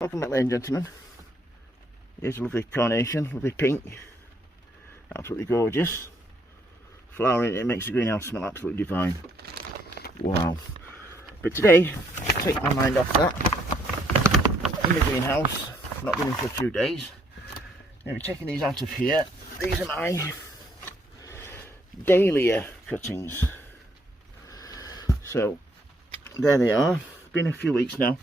Welcome back, ladies and gentlemen. Here's a lovely carnation, lovely pink, absolutely gorgeous. Flowering, it makes the greenhouse smell absolutely divine. Wow. But today, take my mind off that. In the greenhouse, not been in for a few days. Now we're taking these out of here. These are my Dahlia cuttings. So, there they are. Been a few weeks now.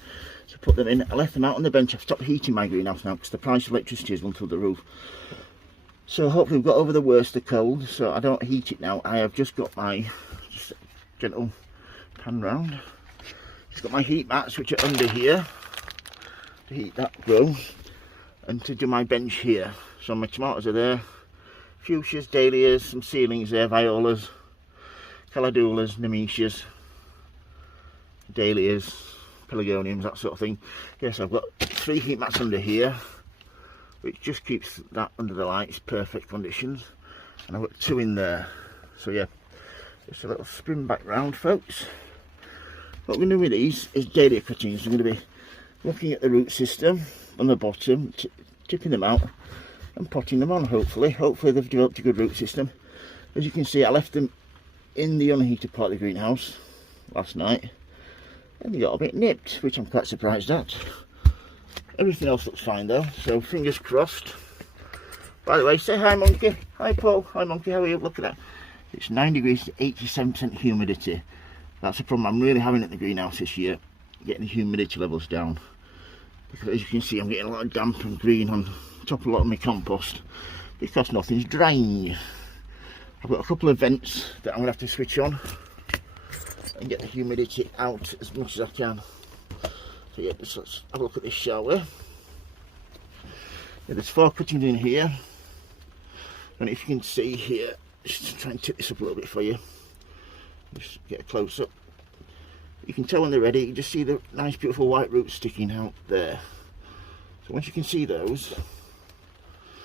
So put them in. I left them out on the bench. I've stopped heating my greenhouse now because the price of electricity has gone through the roof. So hopefully we've got over the worst of cold. So I don't heat it now. I have just got my gentle pan round. Just got my heat mats which are under here to heat that grow and to do my bench here. So my tomatoes are there. Fuchsias, dahlias, some ceilings there, violas, caladulas, nemesias, dahlias, pelargoniums, that sort of thing. Yes, I've got 3 heat mats under here, which just keeps that under the lights, perfect conditions. And I've got 2 in there. So yeah, just a little spin back round, folks. What we're going to do with these is dahlia cuttings. I'm going to be looking at the root system on the bottom, tipping them out and potting them on, hopefully. Hopefully they've developed a good root system. As you can see, I left them in the unheated part of the greenhouse last night. And they got a bit nipped, which I'm quite surprised at. Everything else looks fine though, so fingers crossed. By the way, say hi, monkey. Hi, Paul. Hi, monkey. How are you? Look at that. It's 9 degrees to 87% humidity. That's a problem I'm really having at the greenhouse this year, getting the humidity levels down. Because as you can see, I'm getting a lot of damp and green on top of a lot of my compost because nothing's drying. I've got a couple of vents that I'm going to have to switch on and get the humidity out as much as I can. So yeah, let's have a look at this, shall we? Yeah, there's 4 cuttings in here, and if you can see here, just try and tip this up a little bit for you. Just get a close up. You can tell when they're ready. You just see the nice beautiful white roots sticking out there. So once you can see those,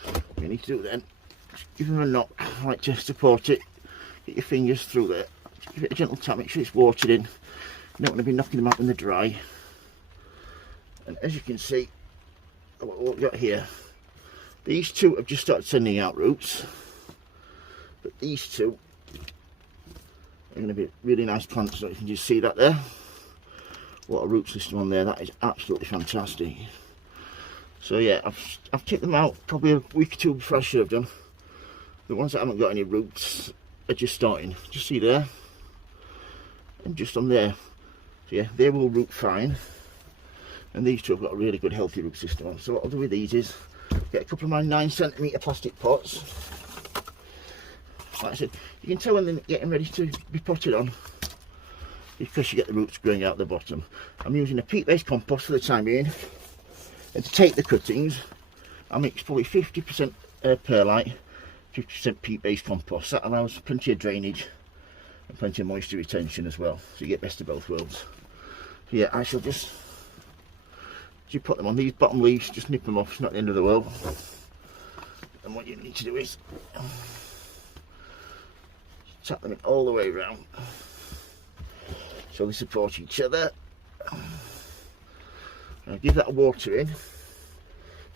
what you need to do then, just give them a knock, like to support it. Get your fingers through there. Give it a gentle tap, make sure it's watered in. You don't want to be knocking them out when they're dry. And as you can see, what we've got here, these 2 have just started sending out roots, but these 2 are going to be really nice plants. So you can just see that there. What a root system on there. That is absolutely fantastic. So yeah, I've tipped them out probably a week or 2 before I should have done. The ones that haven't got any roots are just starting. Just see there. And just on there. So yeah, they will root fine. And these 2 have got a really good healthy root system on. So what I'll do with these is get a couple of my 9cm plastic pots. Like I said, you can tell when they're getting ready to be potted on because you get the roots growing out the bottom. I'm using a peat-based compost for the time being. And to take the cuttings, I mix probably 50% perlite, 50% peat-based compost. That allows plenty of drainage and plenty of moisture retention as well. So you get best of both worlds. So yeah, I shall just, as you put them on these bottom leaves, just nip them off. It's not the end of the world. And what you need to do is tap them in all the way around so they support each other. Now give that a water in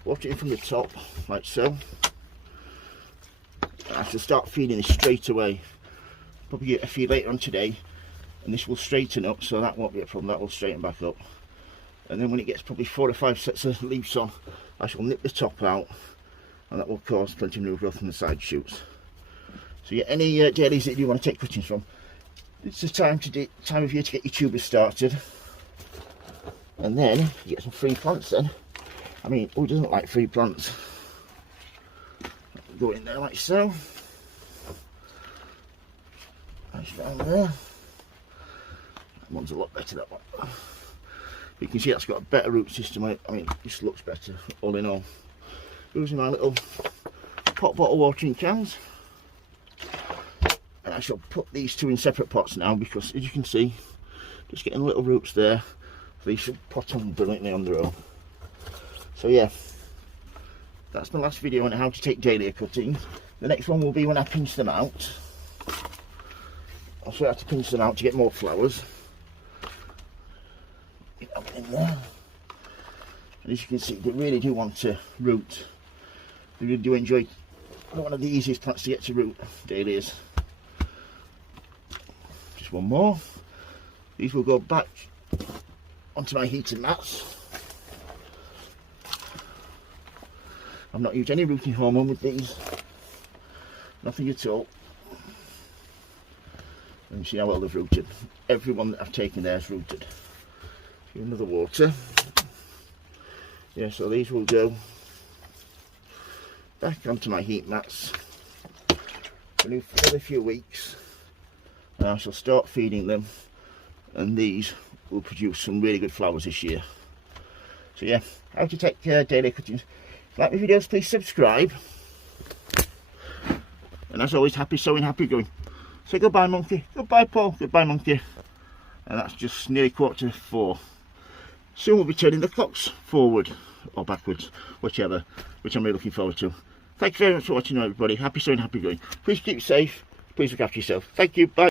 from the top like so. I shall start feeding this straight away, probably get a feed later on today, and this will straighten up, so that won't be a problem. That will straighten back up, and then when it gets probably 4 or 5 sets of leaves on, I shall nip the top out, and that will cause plenty of new growth in the side shoots. So yeah, any dahlias that you want to take cuttings from, it's the time of year to get your tubers started. And then you get some free plants then. I mean, who doesn't like free plants? Go in there like so. Nice round there. That one's a lot better, that one. You can see that's got a better root system. I mean, it just looks better all in all. Using my little pot bottle watering cans. And I shall put these 2 in separate pots now because, as you can see, just getting little roots there. These should pot on brilliantly on their own. So yeah, that's my last video on how to take dahlia cuttings. The next one will be when I pinch them out. I'll show you how to pinch them out to get more flowers. Get that in there. And as you can see, they really do want to root. They really do enjoy. One of the easiest plants to get to root, dahlias. Just one more. These will go back onto my heating mats. I've not used any rooting hormone with these. Nothing at all. And you see how well they've rooted. Every one that I've taken there is rooted. Give another water. Yeah, so these will go back onto my heat mats for another few weeks. And I shall start feeding them, and these will produce some really good flowers this year. So yeah, how to take dahlia cuttings. If you like my videos, please subscribe. And as always, happy sowing, happy growing. Say goodbye, monkey. Goodbye, Paul. Goodbye, monkey. And that's just nearly 4:15. Soon we'll be turning the clocks forward or backwards, whichever, which I'm really looking forward to. Thank you very much for watching, everybody. Happy sowing, happy growing. Please keep safe. Please look after yourself. Thank you. Bye.